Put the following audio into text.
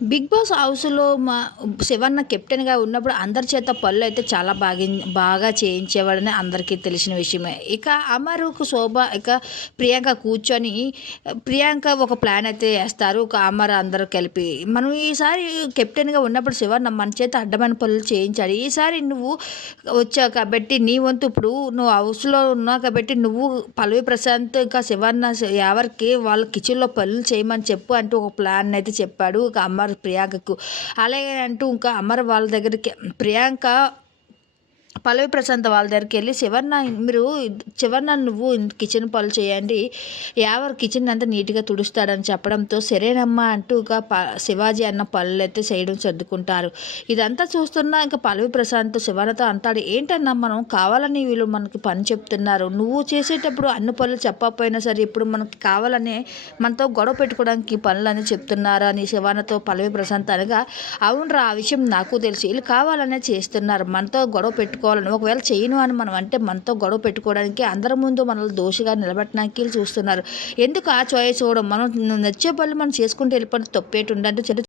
Big boss హౌస్‌లో మా శివన్న కెప్టెన్‌గా ఉన్నప్పుడు అందరి చేత పనులు అయితే చాలా బాగా బాగా చేయించేవాడని అందరికీ తెలిసిన విషయమే. ఇక అమరుకు శోభ ఇక ప్రియాంక కూర్చొని ప్రియాంక ఒక ప్లాన్ అయితే వేస్తారు ఒక అమర్ అందరూ కలిపి. మనం ఈసారి కెప్టెన్‌గా ఉన్నప్పుడు శివన్న మన చేత అడ్డమైన పనులు చేయించాడు. ఈసారి నువ్వు వచ్చావు కాబట్టి నీ వంతు ఇప్పుడు నువ్వు హౌస్‌లో ఉన్నావు కాబట్టి నువ్వు పల్లవి ప్రశాంత్ ఇంకా శివన్న ఎవరికి వాళ్ళ కిచెన్‌లో పనులు చేయమని చెప్పు అంటూ ఒక ప్లాన్ అయితే చెప్పాడు. ఇక అమర్ ప్రియాంకకు. అలాగే అంటూ ఇంకా అమర్ వాళ్ళ దగ్గరికి ప్రియాంక పల్లవి ప్రశాంత్ వాళ్ళ దగ్గరికి వెళ్ళి చివరిన మీరు చివరిన నువ్వు కిచెన్ పనులు చేయండి ఎవరు కిచెన్ అంతా నీట్‌గా తుడుస్తాడని చెప్పడంతో సరేనమ్మా అంటూ ఇక ప శివాజీ అన్న పనులైతే చేయడం సర్దుకుంటారు. ఇదంతా చూస్తున్నా ఇంకా పల్లవి ప్రశాంత్ శివనతో అంటాడు ఏంటన్నా మనం కావాలని వీళ్ళు మనకి పని చెప్తున్నారు. నువ్వు చేసేటప్పుడు అన్ని పనులు చెప్పకపోయినా సరే ఇప్పుడు మనకి కావాలనే మనతో గొడవ పెట్టుకోవడానికి పనులని చెప్తున్నారు అని శివానతో పల్లవి ప్రశాంత్ అనగా అవునురా ఆ విషయం నాకు తెలుసు. వీళ్ళు కావాలనే చేస్తున్నారు. మనతో గొడవ చేసుకోవాలని. ఒకవేళ చేయను అని మనం అంటే మనతో గొడవ పెట్టుకోవడానికి అందరి ముందు మనల్ని దోషిగా నిలబెట్టడానికి చూస్తున్నారు. ఎందుకు ఆ చాయిస్ చూడడం మనం నచ్చే పనులు మనం చేసుకుంటూ వెళ్ళిపోతే తప్పేటుండే అంటే